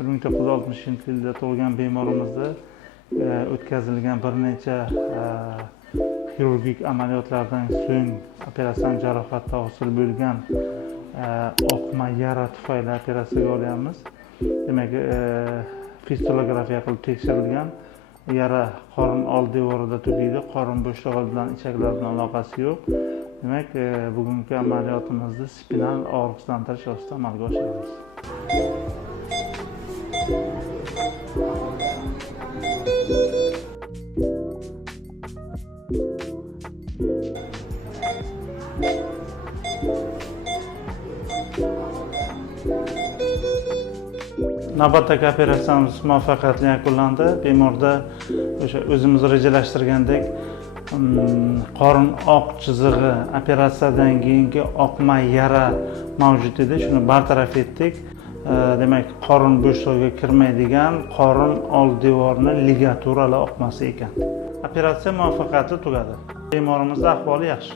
1960-yilda tug'ilgan bemorimizni o'tkazilgan bir necha xirurgik amaliyotlardan so'ng operatsion jarohatda hosil bo'lgan oqma yara tufayli operatsiyaga olyapmiz. Demak, fistulografiya qilib tekshirilgan. Yara qorin old devorida tugaydi, qorin bo'shligi bilan ichaklar bilan aloqasi yo'q. Demak, bugungi amaliyotimizni spinal og'riqlantirish ostida amalga oshiramiz. Navbatdagi operatsiyamiz muvaffaqiyatli yakunlandi. Bemorda o'sha o'zimiz rejalashtirgandek qorin oq chizig'i operatsiyadan keyingi oqma yara mavjud edi. Shuni bartaraf etdik. Demak, qorin bo'shlig'iga kirmaydigan qorin old devorni ligaturali oqmasi ekan. Operatsiya muvaffaqiyatli tugadi. Bemorimizning ahvoli yaxshi.